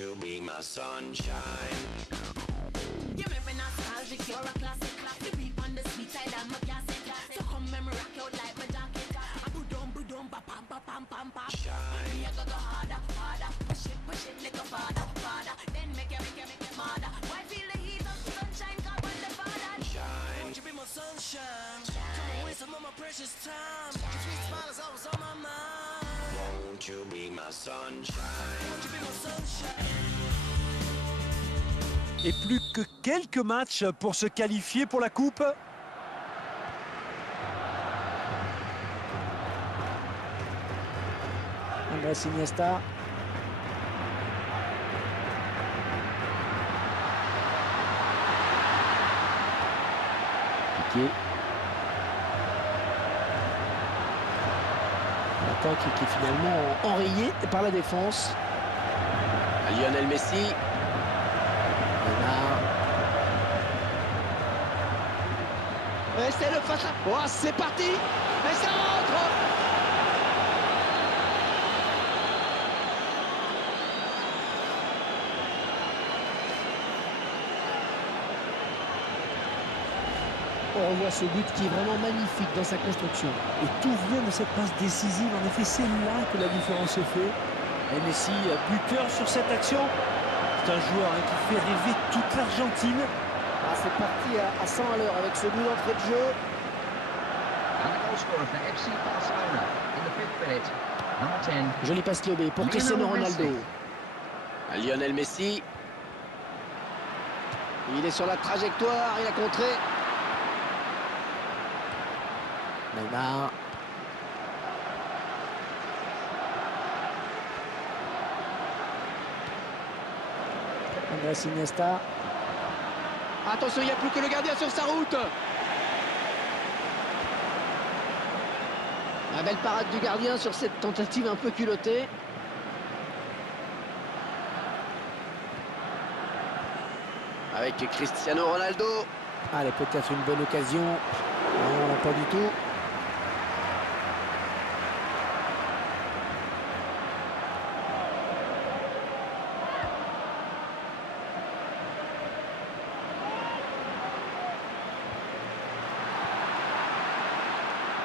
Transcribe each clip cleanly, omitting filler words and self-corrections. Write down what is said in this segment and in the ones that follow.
you be my sunshine? You make me nostalgic, you're a classic. The beat on the sweet side, I'm a classic. So come and rock out like my jacket. Boom, ba pam pa pam pam pam. Shine. Me a go harder, harder. Push it like a father, father. Then make you harder. Why feel the heat of the sunshine? God want the father. Shine. Won't you be my sunshine? Come away some of my precious time. Your sweet smile is always on my mind. Won't you be my sunshine? Won't you be my sunshine? Et plus que quelques matchs pour se qualifier pour la coupe. Andrés Iniesta. Piqué. L'attaque qui est finalement enrayée par la défense. Lionel Messi. Neymar. C'est le face à... Oh, c'est parti. Et ça rentre. On revoit ce but qui est vraiment magnifique dans sa construction. Et tout vient de cette passe décisive. En effet, c'est là que la différence se fait. Et Messi, buteur sur cette action. C'est un joueur qui fait rêver toute l'Argentine. Ah, c'est parti à 100 à l'heure avec ce but d'entrée de jeu. Jolie passe lobée pour Cristiano Ronaldo. Lionel Messi. Il est sur la trajectoire, il a contré. Neymar. Andrés Iniesta. Attention, il n'y a plus que le gardien sur sa route. La belle parade du gardien sur cette tentative un peu culottée. Avec Cristiano Ronaldo. Allez, peut-être une bonne occasion. Non, non, pas du tout.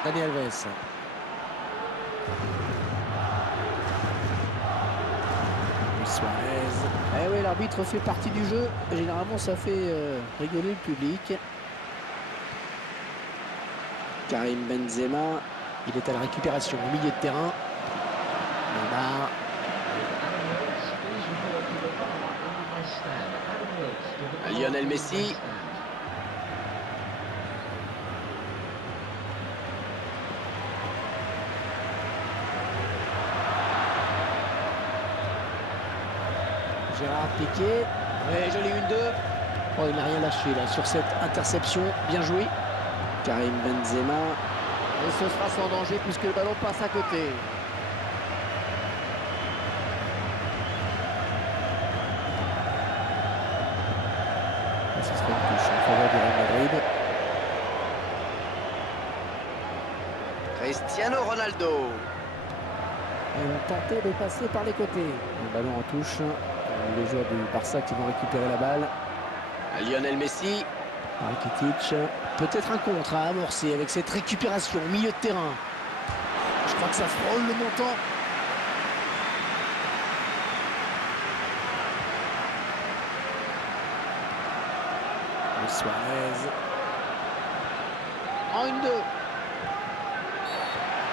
Dani Alves. Suarez. Eh oui, l'arbitre fait partie du jeu. Généralement, ça fait rigoler le public. Karim Benzema. Il est à la récupération au milieu de terrain. Neymar. Lionel Messi. Gérard Piqué. Ouais, joli 1-2. Oh, il n'a rien lâché là sur cette interception. Bien joué. Karim Benzema. Et ce sera sans danger puisque le ballon passe à côté. Et ce sera une touche en faveur du Real Madrid. Cristiano Ronaldo. Ils vont tenter de passer par les côtés. Le ballon en touche. Les joueurs du Barça qui vont récupérer la balle. Lionel Messi. Rakitic. Peut-être un contre à amorcer avec cette récupération au milieu de terrain. Je crois que ça frôle le montant. Et Suarez. En 1-2.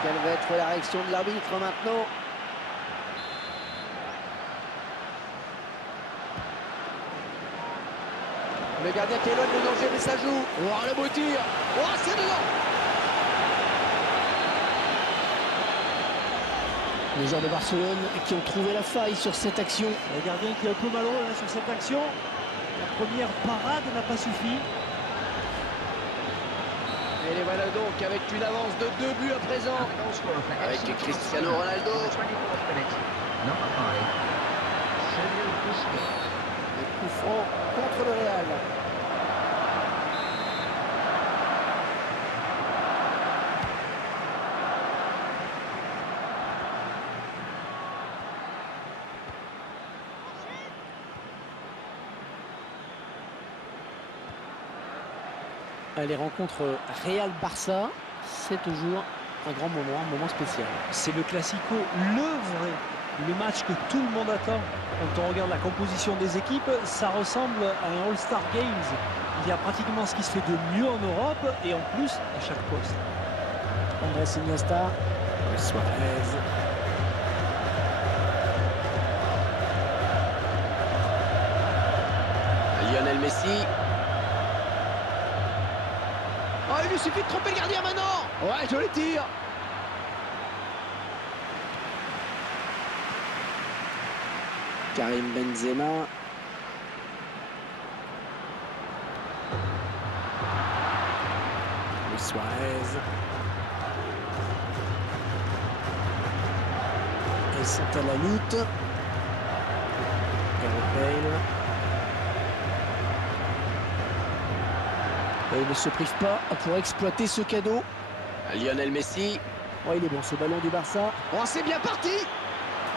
Quelle va être la réaction de l'arbitre maintenant? Le gardien qui éloigne le danger, mais ça joue. Oh, le beau tir. Oh, c'est dedans. Les joueurs de Barcelone qui ont trouvé la faille sur cette action. Le gardien qui est un peu malheureux sur cette action. La première parade n'a pas suffi. Et les voilà donc avec une avance de 2 buts à présent. Avec Cristiano Ronaldo. Le coup franc contre le Real. Les rencontres Real-Barça, c'est toujours un grand moment, un moment spécial. C'est le classico, le vrai, le match que tout le monde attend. Quand on regarde la composition des équipes, ça ressemble à un All-Star Games. Il y a pratiquement ce qui se fait de mieux en Europe et en plus à chaque poste. Andrés Iniesta, Suarez. Lionel Messi. Oh, il lui suffit de tromper le gardien maintenant. Ouais, joli tir. Karim Benzema. Luis Suarez. Ils sont à la lutte. Gareth Bale. Et il ne se prive pas pour exploiter ce cadeau. Lionel Messi. Oh, il est bon ce ballon du Barça. Oh, c'est bien parti.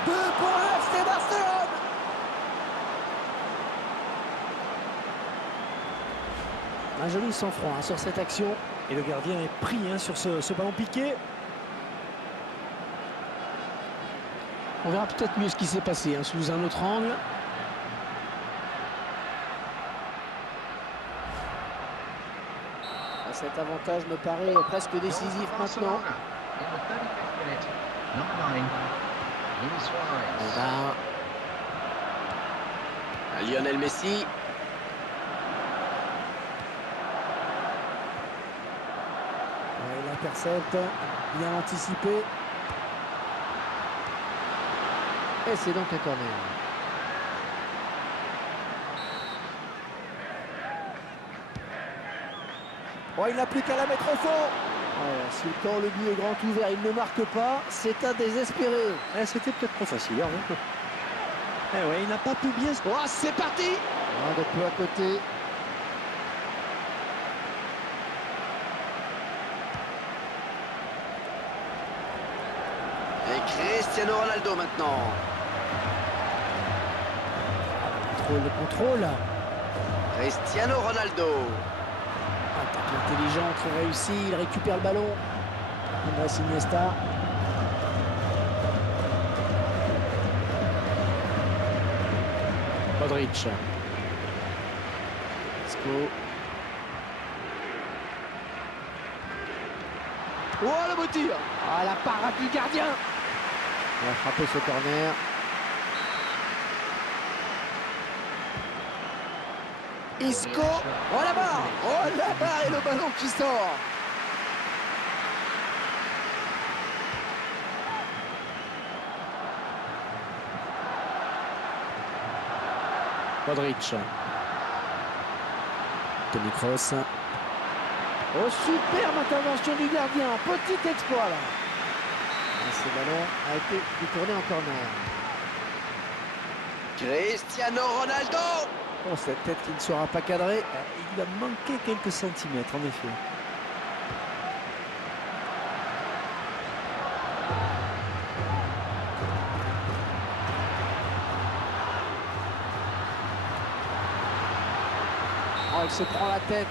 2 pour le FC Barcelone. Un joli sang-froid sur cette action. Et le gardien est pris sur ce ballon piqué. On verra peut-être mieux ce qui s'est passé sous un autre angle. Cet avantage me paraît presque décisif maintenant. Lionel Messi. Il intercepte, bien anticipé. Et c'est donc un corner. Oh, il n'a plus qu'à la mettre au fond. Si quand le but est grand ouvert, il ne marque pas, c'est un désespéré. C'était peut-être trop facile. Ouais, il n'a pas pu bien. Oh, c'est parti. De peu à côté. Et Cristiano Ronaldo maintenant. Le contrôle. Cristiano Ronaldo. Attaque intelligente, réussi, il récupère le ballon. Andrés Iniesta. Modric. Isco. Oh, le beau tir. Ah, la parade du gardien. Il va frapper ce corner. Isco. Oh, la barre. Oh, la barre et le ballon qui sort. Modric. Toni Kroos. Oh, superbe intervention du gardien. Petit exploit là. Et ce ballon a été détourné en corner. Cristiano Ronaldo. Oh, cette tête qui ne sera pas cadrée. Il a manqué quelques centimètres, en effet. Oh, il se prend la tête.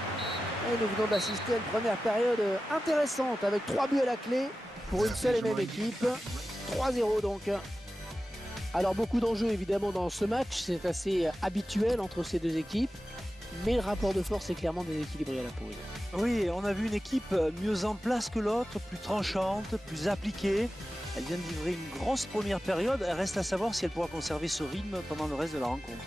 Et nous venons d'assister à une première période intéressante avec 3 buts à la clé pour une seule et même équipe. 3-0 donc. Alors beaucoup d'enjeux évidemment dans ce match, c'est assez habituel entre ces deux équipes. Mais le rapport de force est clairement déséquilibré à la pause. Oui, on a vu une équipe mieux en place que l'autre, plus tranchante, plus appliquée. Elle vient de livrer une grosse première période. Elle reste à savoir si elle pourra conserver ce rythme pendant le reste de la rencontre.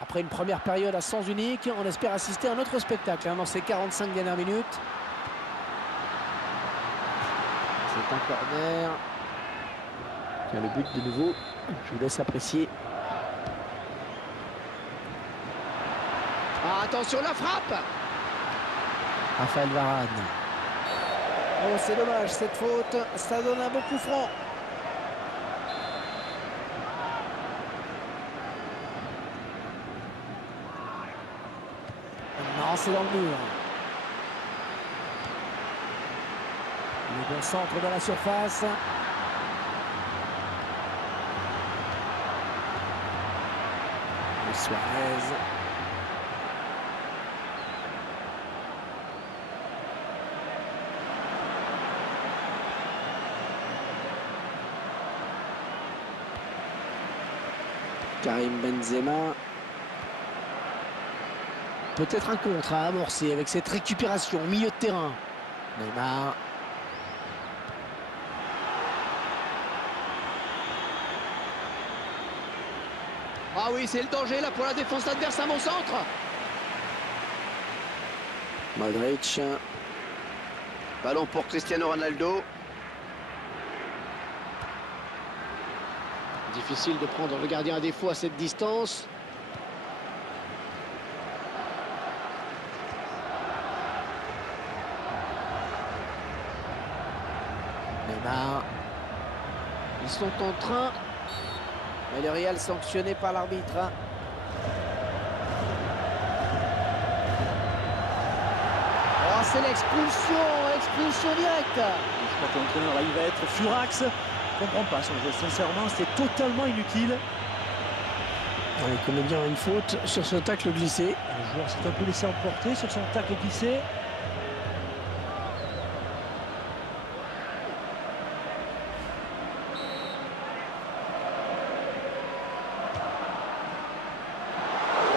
Après une première période à sens unique, on espère assister à un autre spectacle dans ces 45 dernières minutes. C'est un corner. Tiens, le but de nouveau, je vous laisse apprécier. Ah, attention la frappe. Raphaël Varane. Oh, c'est dommage cette faute, ça donne un bon coup franc. Non, c'est dans le mur. Le bon centre dans la surface. Suarez. Karim Benzema. Peut-être un contre à amorcer avec cette récupération au milieu de terrain. Neymar. Ah oui, c'est le danger là pour la défense adverse à mon centre. Modric. Ballon pour Cristiano Ronaldo. Difficile de prendre le gardien à défaut à cette distance. Neymar. Ils sont en train. Mais le Real sanctionné par l'arbitre. Oh, c'est l'expulsion directe. Je crois que l'entraîneur, là, il va être furax. Je comprends pas son geste, sincèrement, c'est totalement inutile. Il connaît bien une faute sur ce tacle glissé. Le joueur s'est un peu laissé emporter sur son tacle glissé.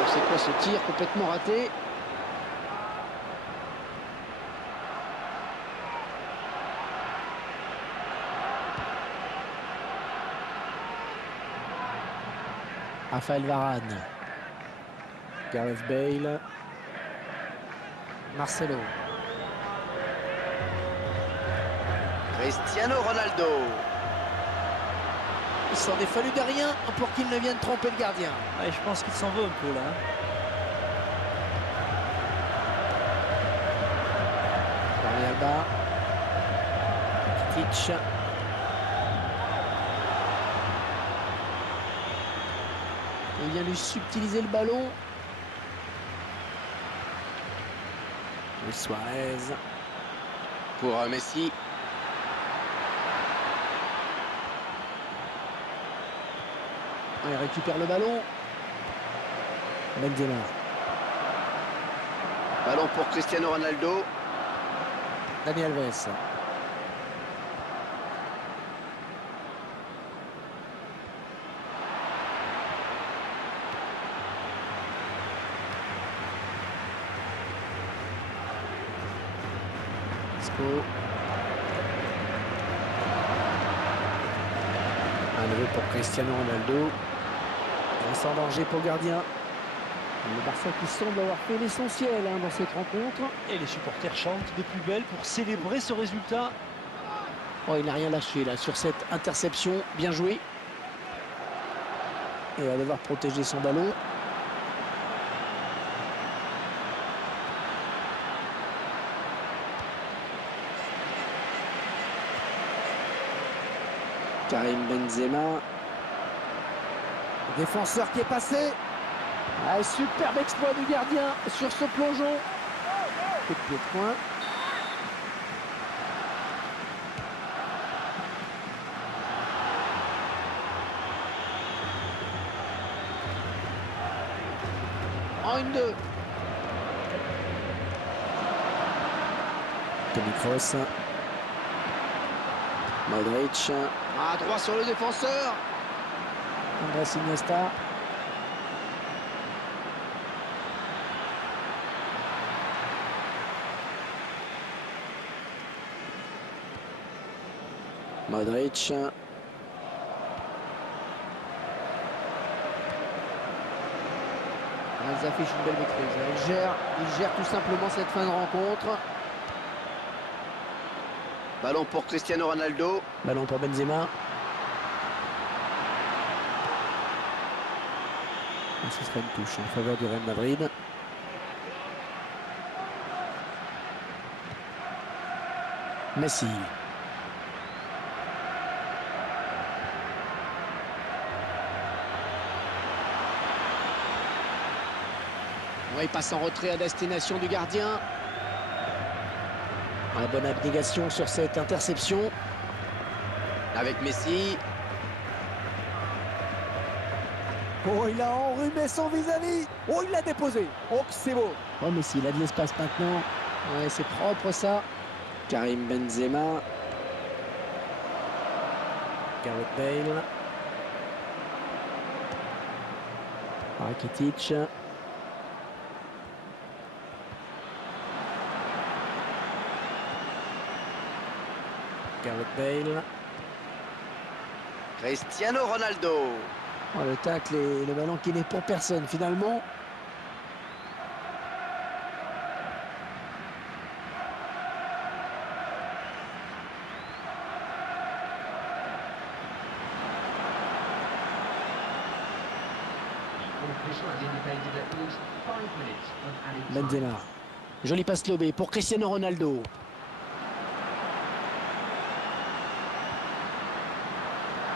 C'est quoi ce tir complètement raté? Raphaël Varane. Gareth Bale. Marcelo. Cristiano Ronaldo. Il s'en est fallu de rien pour qu'il ne vienne tromper le gardien. Ouais, je pense qu'il s'en veut un peu là. Alba. Rakitic. Il vient lui subtiliser le ballon. Luis Suarez. Pour Messi. Il récupère le ballon. Benzema. Ballon pour Cristiano Ronaldo. Dani Alves. Isco. Un nouveau pour Cristiano Ronaldo. Sans danger pour le gardien. Le Barça qui semble avoir fait l'essentiel dans cette rencontre. Et les supporters chantent de plus belle pour célébrer ce résultat. Oh, il n'a rien lâché là sur cette interception. Bien joué. Et il va devoir protéger son ballon. Karim Benzema. Défenseur qui est passé. Ah, superbe exploit du gardien sur ce plongeon. Coup de pied de poing. En 1-2. Toni Kroos. Modric. À droit sur le défenseur. Andrés Iniesta. Modric. Ils affichent une belle maîtrise. Il gère tout simplement cette fin de rencontre. Ballon pour Cristiano Ronaldo. Ballon pour Benzema. Et ce sera une touche en faveur du Real Madrid. Messi. Ouais, il passe en retrait à destination du gardien. La bonne abnégation sur cette interception. Avec Messi. Oh, il a enrhumé son vis-à-vis. Oh, il l'a déposé. Oh, que c'est beau. Oh, mais s'il a de l'espace maintenant. Ouais, c'est propre ça. Karim Benzema. Gareth Bale. Rakitic. Gareth Bale. Cristiano Ronaldo. Oh, le tacle et le ballon qui n'est pour personne finalement. Benzema. Jolie passe lobée pour Cristiano Ronaldo.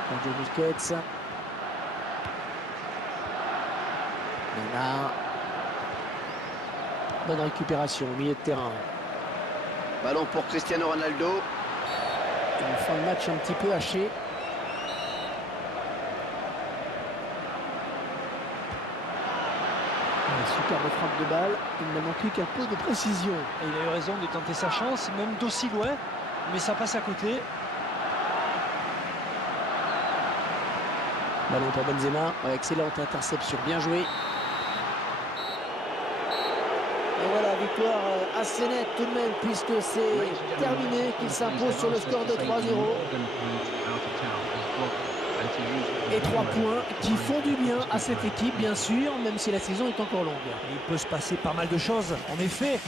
Sergio Busquets. Neymar. Bonne récupération au milieu de terrain. Ballon pour Cristiano Ronaldo. Et on fin de match un petit peu haché. Superbe frappe de balle. Il n'a manqué qu'un peu de précision. Et il a eu raison de tenter sa chance, même d'aussi loin, mais ça passe à côté. Ballon pour Benzema. Ouais, excellente interception. Bien joué. Et voilà, victoire assez nette tout de même, puisque c'est terminé, qu'il s'impose sur le score de 3-0. Et 3 points qui font du bien à cette équipe, bien sûr, même si la saison est encore longue. Et il peut se passer pas mal de choses, en effet.